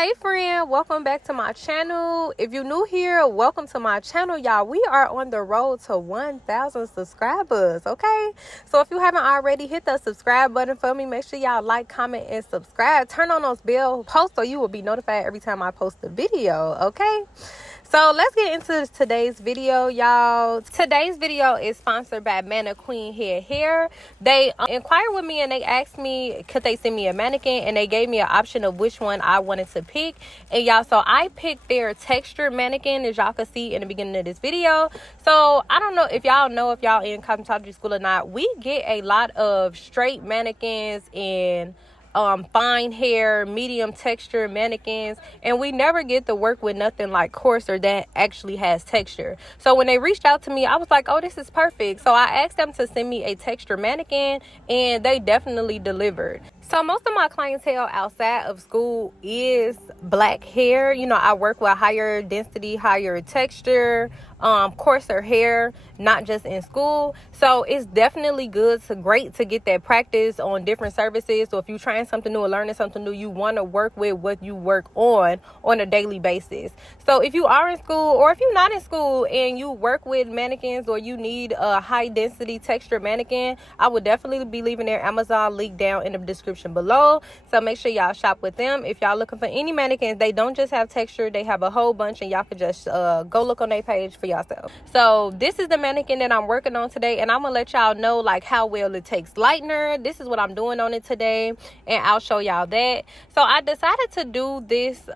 Hey friend, welcome back to my channel. If you're new here, welcome to my channel, y'all. We are on the road to 1,000 subscribers, okay? So if you haven't already, hit the subscribe button for me. Make sure y'all like, comment, and subscribe. Turn on those bell posts so you will be notified every time I post a video, okay? So let's get into today's video, y'all. Today's video is sponsored by Mannequeen Head Hair. They inquired with me and they asked me could they send me a mannequin, and they gave me an option of which one I wanted to pick. And y'all, so I picked their texture mannequin, as y'all can see in the beginning of this video. So I don't know if y'all in cosmetology school or not. We get a lot of straight mannequins and fine hair, medium texture mannequins, and we never get to work with nothing like coarse or that actually has texture. So when they reached out to me, I was like, oh, this is perfect. So I asked them to send me a texture mannequin, and they definitely delivered. So most of my clientele outside of school is black hair. You know, I work with higher density, higher texture, coarser hair, not just in school. So it's definitely great to get that practice on different services. So if you're trying something new or learning something new, you want to work with what you work on a daily basis. So if you are in school, or if you're not in school and you work with mannequins, or you need a high density texture mannequin, I would definitely be leaving their Amazon link down in the description below. So make sure y'all shop with them. If y'all looking for any mannequins, they don't just have texture, they have a whole bunch, and y'all can just go look on their page for yourself. So this is the mannequin that I'm working on today, and I'm gonna let y'all know like how well it takes lightener. This is what I'm doing on it today, and I'll show y'all that. So I decided to do this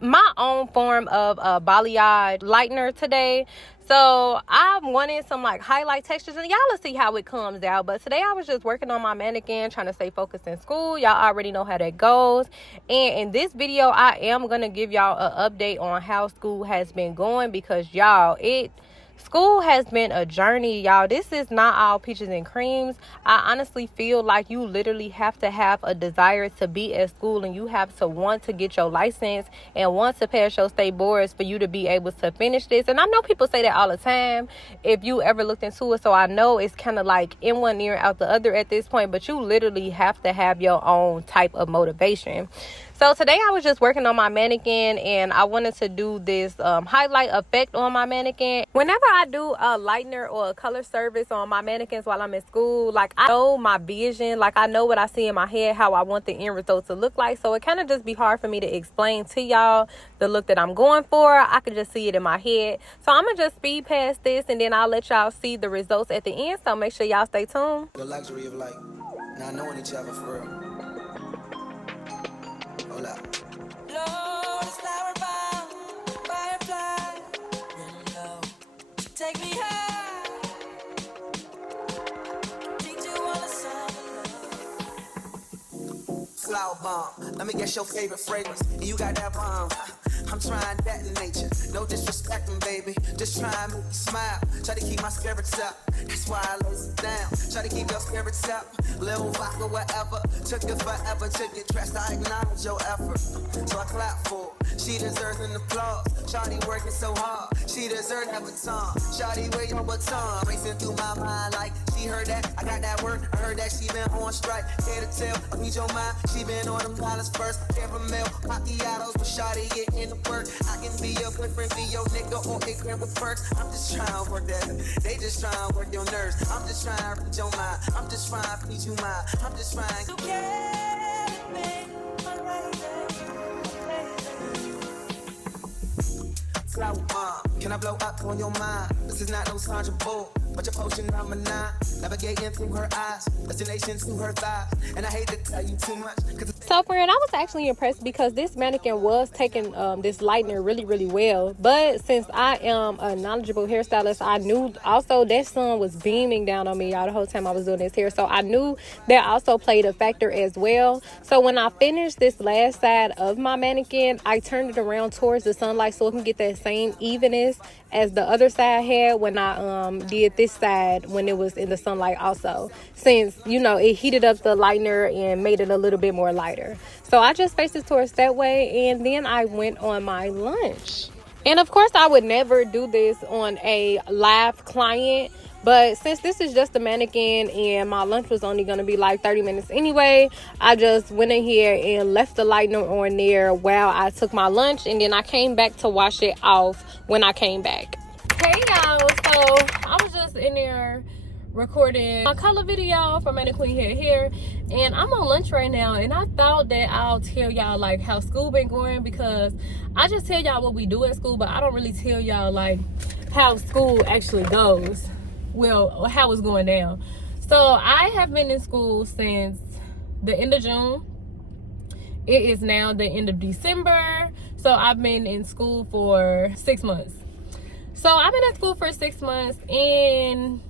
my own form of balayage lightener today. So I wanted some like highlight textures, and y'all will see how it comes out. But today I was just working on my mannequin, trying to stay focused in school. Y'all already know how that goes. And in this video, I am going to give y'all an update on how school has been going, because y'all, school has been a journey, y'all. This is not all peaches and creams. I honestly feel like you literally have to have a desire to be at school, and you have to want to get your license and want to pass your state boards for you to be able to finish this. And I know people say that all the time if you ever looked into it, so I know it's kind of like in one ear out the other at this point, but you literally have to have your own type of motivation. So today I was just working on my mannequin, and I wanted to do this highlight effect on my mannequin. Whenever I do a lightener or a color service on my mannequins while I'm in school, like I know my vision, like I know what I see in my head, how I want the end result to look like. So it kind of just be hard for me to explain to y'all the look that I'm going for. I could just see it in my head. So I'm gonna just speed past this, and then I'll let y'all see the results at the end. So make sure y'all stay tuned. The luxury of like not knowing each other for real. Hold up. Lord, it's flower bomb, firefly, running low. Take me high. Teach you all the summer love. Flower bomb, let me guess your favorite fragrance. And you got that bomb. I'm trying that in nature. No disrespecting, baby. Just try and make me smile. Try to keep my spirits up. That's why I lays it down. Try to keep your spirits up. Little vodka, whatever. Took it forever to get dressed. I acknowledge your effort. So I clap for her. She deserves an applause. Shawty working so hard. She deserves that baton. Shawty, wear your baton. Racing through my mind like she heard that. I got that word. I heard that she been on strike. Can't tell. I read your mind. She been on them dollars first. Caramel, macchiatos, but shawty get in the work. I can be your boyfriend, be your nigga, or a grab with perks. I'm just trying to work that. They just trying to work your nerves. I'm just trying to read your mind. I'm just trying to feed you mine. I'm just trying to get me. Flower bomb, can I blow up on your mind? This is not no Sandra Bull, but your potion number 9. Navigating through her eyes, destination to her thighs. And I hate to tell you too much. So friend, I was actually impressed because this mannequin was taking this lightener really, really well. But since I am a knowledgeable hairstylist, I knew also that sun was beaming down on me, y'all, the whole time I was doing this hair. So I knew that also played a factor as well. So when I finished this last side of my mannequin, I turned it around towards the sunlight so it can get that same evenness as the other side had when I did this side when it was in the sunlight also, since you know it heated up the lightener and made it a little bit more lighter. So I just faced it towards that way, and then I went on my lunch. And of course I would never do this on a live client But since this is just a mannequin and my lunch was only going to be like 30 minutes anyway, I just went in here and left the light note on there while I took my lunch, and then I came back to wash it off when I came back. Hey y'all, so I was just in there recording a color video for Mannequeen Head Hair, and I'm on lunch right now, and I thought that I'll tell y'all like how school been going, because I just tell y'all what we do at school, but I don't really tell y'all like how school actually goes, well, how it's going down. So I have been in school since the end of June. It is now the end of December, so I've been in school for 6 months. So I've been at school for 6 months, and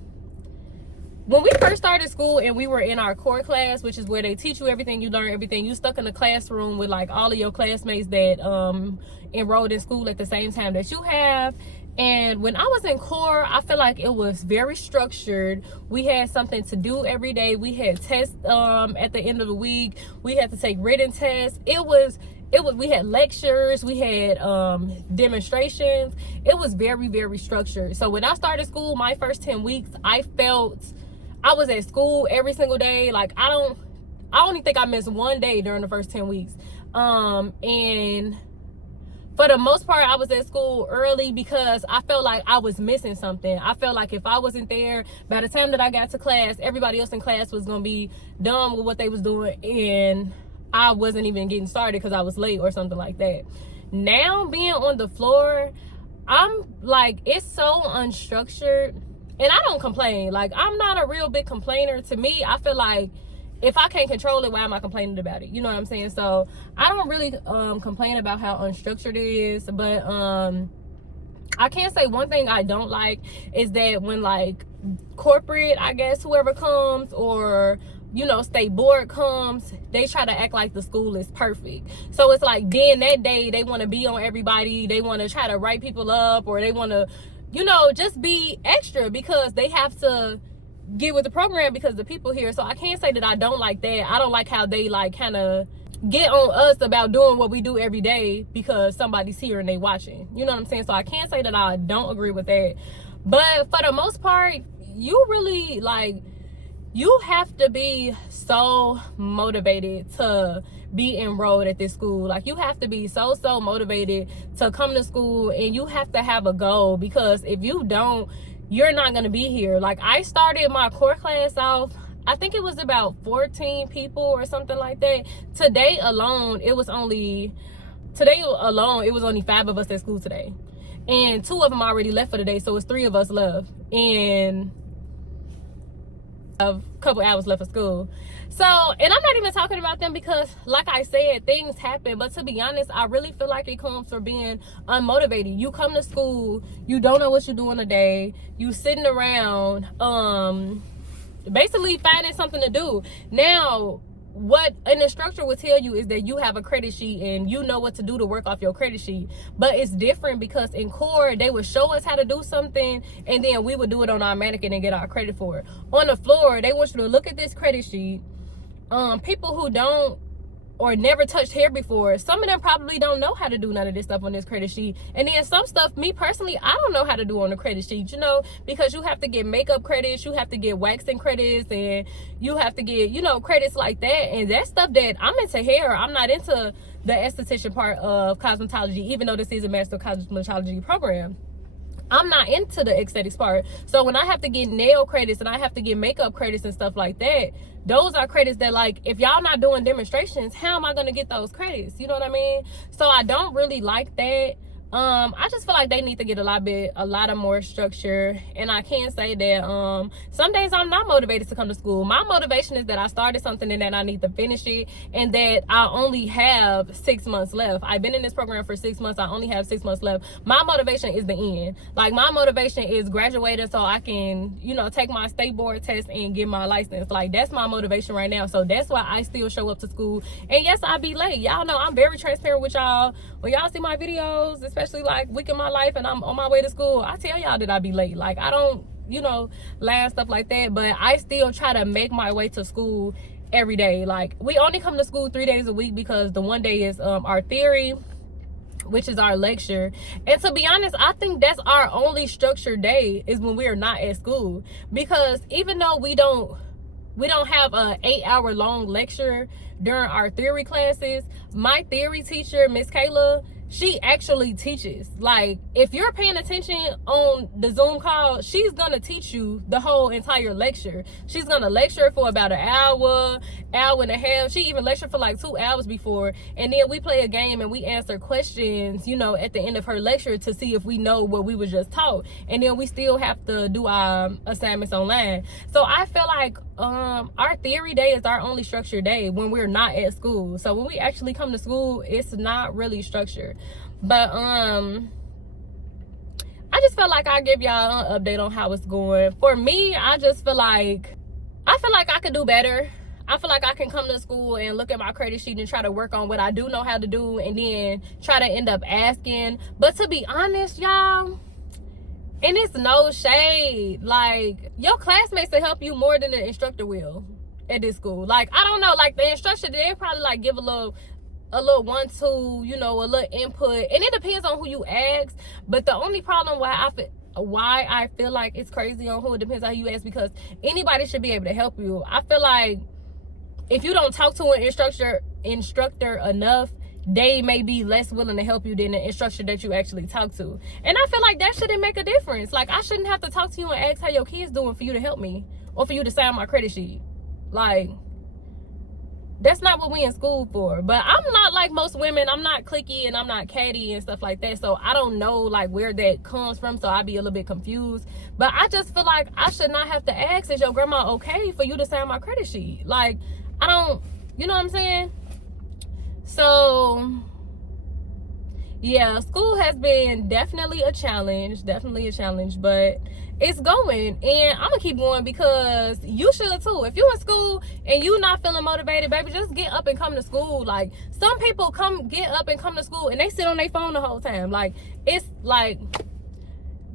when we first started school and we were in our core class, which is where they teach you everything, you learn everything, you stuck in the classroom with like all of your classmates that enrolled in school at the same time that you have. And when I was in core, I feel like it was very structured. We had something to do every day. We had tests at the end of the week. We had to take written tests. We had lectures, we had demonstrations. It was very, very structured. So when I started school, my first 10 weeks, I felt I was at school every single day. Like I don't even think I missed one day during the first 10 weeks. And for the most part, I was at school early because I felt like I was missing something. I felt like if I wasn't there, by the time that I got to class, everybody else in class was going to be done with what they was doing, and I wasn't even getting started because I was late or something like that. Now, being on the floor, I'm like, it's so unstructured, and I don't complain. Like, I'm not a real big complainer. To me, I feel like if I can't control it, why am I complaining about it? You know what I'm saying? So I don't really complain about how unstructured it is, but I can say one thing I don't like is that when like corporate, I guess, whoever comes, or you know, state board comes, they try to act like the school is perfect. So it's like then that day they want to be on everybody, they want to try to write people up, or they want to, you know, just be extra because they have to get with the program because the people here. So I can't say that I don't like that. I don't like how they like kind of get on us about doing what we do every day because somebody's here and they watching. You know what I'm saying? So I can't say that I don't agree with that. But for the most part, you really like, you have to be so motivated to be enrolled at this school. Like you have to be so motivated to come to school, and you have to have a goal, because if you don't, you're not going to be here. Like I started my core class off, I think it was about 14 people or something like that. Today alone, it was only 5 of us at school today. And 2 of them already left for the day, so it's 3 of us left. And a couple hours left of school. So, and I'm not even talking about them because, like I said, things happen. But to be honest, I really feel like it comes from being unmotivated. You come to school, you don't know what you're doing today. You sitting around, basically finding something to do. Now, what an instructor will tell you is that you have a credit sheet and you know what to do to work off your credit sheet. But it's different because in core, they would show us how to do something, and then we would do it on our mannequin and get our credit for it. On the floor, they want you to look at this credit sheet. People who don't or never touched hair before, some of them probably don't know how to do none of this stuff on this credit sheet. And then some stuff, me personally, I don't know how to do on the credit sheet, you know, because you have to get makeup credits, you have to get waxing credits, and you have to get, you know, credits like that. And that's stuff that I'm into hair. I'm not into the esthetician part of cosmetology, even though this is a master cosmetology program. I'm not into the aesthetics part. So when I have to get nail credits and I have to get makeup credits and stuff like that, those are credits that, like, if y'all not doing demonstrations, how am I going to get those credits? You know what I mean? So I don't really like that. I just feel like they need to get a lot of more structure. And I can say that some days I'm not motivated to come to school. My motivation is that I started something and that I need to finish it, and that I only have 6 months left. I've been in this program for 6 months. I only have 6 months left. My motivation is the end. Like, my motivation is graduating so I can, you know, take my state board test and get my license. Like, that's my motivation right now. So that's why I still show up to school. And yes, I be late. Y'all know I'm very transparent with y'all. When y'all see my videos, especially like week in my life and I'm on my way to school, I tell y'all that I be late. Like, I don't, you know, lie and stuff like that, but I still try to make my way to school every day. Like, we only come to school 3 days a week because the one day is our theory, which is our lecture. And to be honest, I think that's our only structured day, is when we are not at school. Because even though we don't have a 8-hour long lecture during our theory classes, my theory teacher, Miss Kayla, she actually teaches. Like, if you're paying attention on the Zoom call, she's gonna teach you the whole entire lecture. She's gonna lecture for about an hour and a half. She even lectured for like 2 hours before. And then we play a game and we answer questions, you know, at the end of her lecture to see if we know what we was just taught. And then we still have to do our assignments online. So I feel like our theory day is our only structured day when we're not at school. So when we actually come to school, it's not really structured. But I just felt like I'll give y'all an update on how it's going. For me, I feel like I could do better. I feel like I can come to school and look at my credit sheet and try to work on what I do know how to do, and then try to end up asking. But to be honest, y'all, and it's no shade, like, your classmates will help you more than the instructor will at this school. Like, I don't know, like, the instructor, they probably like give a little 1-2, you know, a little input, and it depends on who you ask. But the only problem why I feel like it's crazy on who, it depends on who you ask, because anybody should be able to help you. I feel like if you don't talk to an instructor enough, they may be less willing to help you than the instructor that you actually talk to. And I feel like that shouldn't make a difference. Like, I shouldn't have to talk to you and ask how your kid's doing for you to help me, or for you to sign my credit sheet. Like, that's not what we in school for. But I'm not like most women. I'm not cliquey and I'm not catty and stuff like that. So I don't know like where that comes from. So I'd be a little bit confused. But I just feel like I should not have to ask, is your grandma okay for you to sign my credit sheet? Like, I don't, you know what I'm saying? So yeah, school has been definitely a challenge, but it's going, and I'm gonna keep going, because you should too. If you're in school and you not feeling motivated, baby, just get up and come to school. Like, some people get up and come to school and they sit on their phone the whole time. Like, it's like,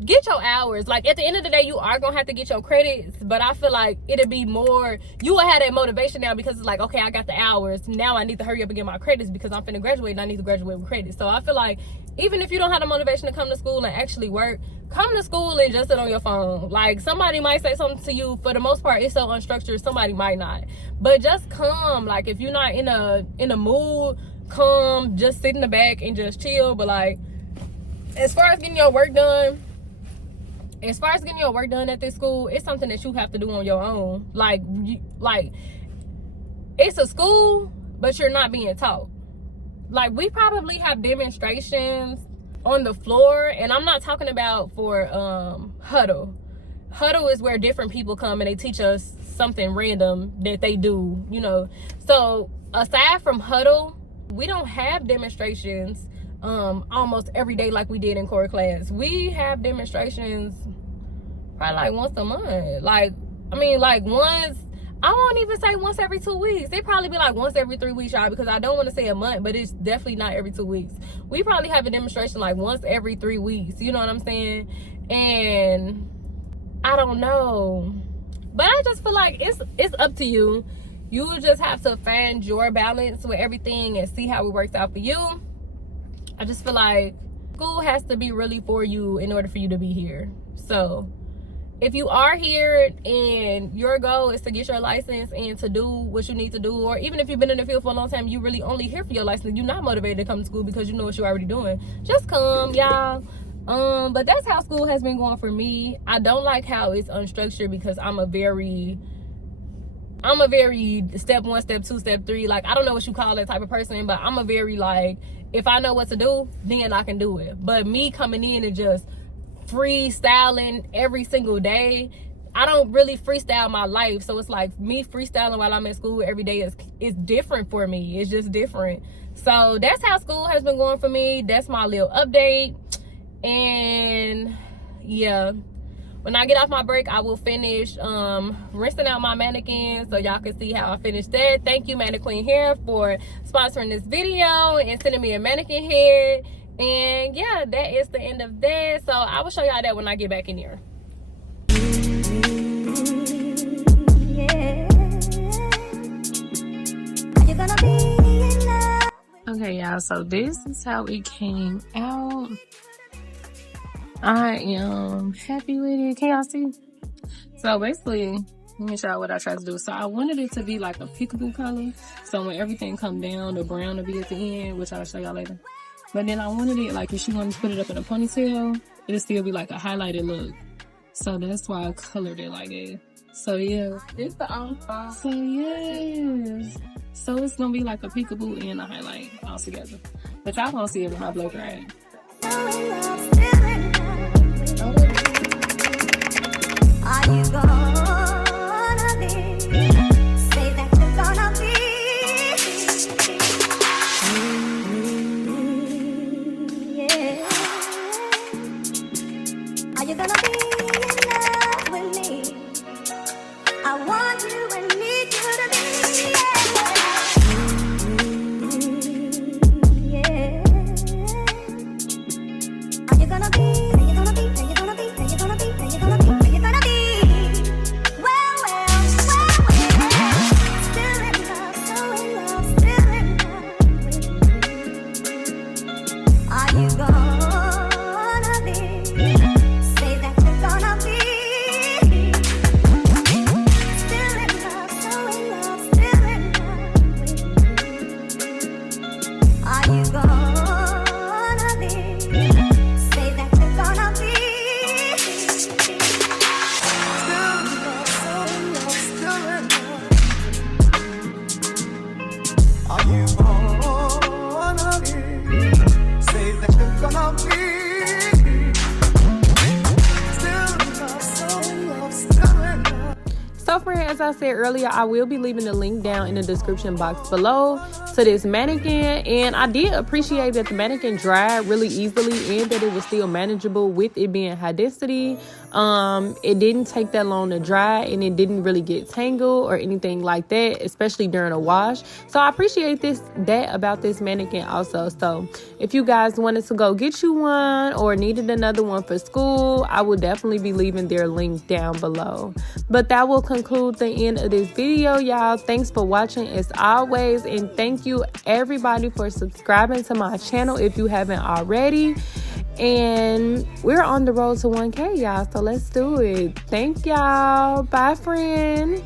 get your hours. Like, at the end of the day, you are gonna have to get your credits, but I feel like it'll be more, you will have that motivation now, because it's like, okay, I got the hours, now I need to hurry up and get my credits, because I'm finna graduate and I need to graduate with credits. So I feel like even if you don't have the motivation to come to school and actually work, come to school and just sit on your phone. Like, somebody might say something to you. For the most part, it's so unstructured, somebody might not, but just come. Like, if you're not in a mood, come, just sit in the back and just chill. But like, as far as getting your work done at this school, it's something that you have to do on your own. Like, it's a school, but you're not being taught. Like, we probably have demonstrations on the floor, and I'm not talking about for huddle. Huddle is where different people come and they teach us something random that they do, you know. So aside from huddle, we don't have demonstrations almost every day like we did in core class. We have demonstrations probably like once a month. Like, I mean, like once, I won't even say once every 2 weeks. They probably be like once every 3 weeks, y'all, because I don't want to say a month, but it's definitely not every 2 weeks. We probably have a demonstration like once every 3 weeks, you know what I'm saying? And I don't know, but I just feel like it's up to you. You just have to find your balance with everything and see how it works out for you. I just feel like school has to be really for you in order for you to be here. So if you are here and your goal is to get your license and to do what you need to do, or even if you've been in the field for a long time, you really only here for your license, you're not motivated to come to school because you know what you're already doing, just come, y'all. But that's how school has been going for me. I don't like how it's unstructured, because I'm a very step 1, step 2, step 3, like, I don't know what you call that type of person, but I'm a very, like, if I know what to do, then I can do it. But me coming in and just freestyling every single day, I don't really freestyle my life. So it's like me freestyling while I'm at school every day is different for me. It's just different. So that's how school has been going for me. That's my little update. And yeah, when I get off my break, I will finish rinsing out my mannequins so y'all can see how I finished that. Thank you, Mannequeen Hair, for sponsoring this video and sending me a mannequin head. And yeah, that is the end of that. So I will show y'all that when I get back in here. Yeah. Are you gonna be in love with Okay, y'all, so this is how it came out. I am happy with it. Can y'all see? So basically, let me show you what I tried to do. So I wanted it to be like a peekaboo color. So when everything come down, the brown will be at the end, which I'll show y'all later. But then I wanted it like if she wanted to put it up in a ponytail, it'll still be like a highlighted look. So that's why I colored it like that. So yeah. It's the on fire. So yeah. So it's gonna be like a peekaboo and a highlight all together. But y'all gonna see it with my blow dry. Are you gonna be? Say that you're gonna be. Yeah. Are you gonna be in love with me? I want you and need you to be. Yeah. Are you gonna be? Are you gonna be? Are you gonna be? Are you gonna be? Are you gonna be? Are you gonna be? Well, still in love, so in love, still in love with me. Are you gonna be? Say that you're gonna be. Still in love, so in love, still in love with me. Are you gonna be? Say that you're gonna be. Are you gonna be? Say that you're gonna be. Still in love, so in love, still in love. So friend, as I said earlier, I will be leaving the link down in the description box below to this mannequin, and I did appreciate that the mannequin dried really easily and that it was still manageable with it being high density. It didn't take that long to dry, and it didn't really get tangled or anything like that, especially during a wash. So I appreciate that about this mannequin also. So if you guys wanted to go get you one or needed another one for school, I will definitely be leaving their link down below. But that will conclude the end of this video, y'all. Thanks for watching as always, and thank you everybody for subscribing to my channel if you haven't already. And we're on the road to 1K, y'all, so let's do it. Thank y'all. Bye, friend.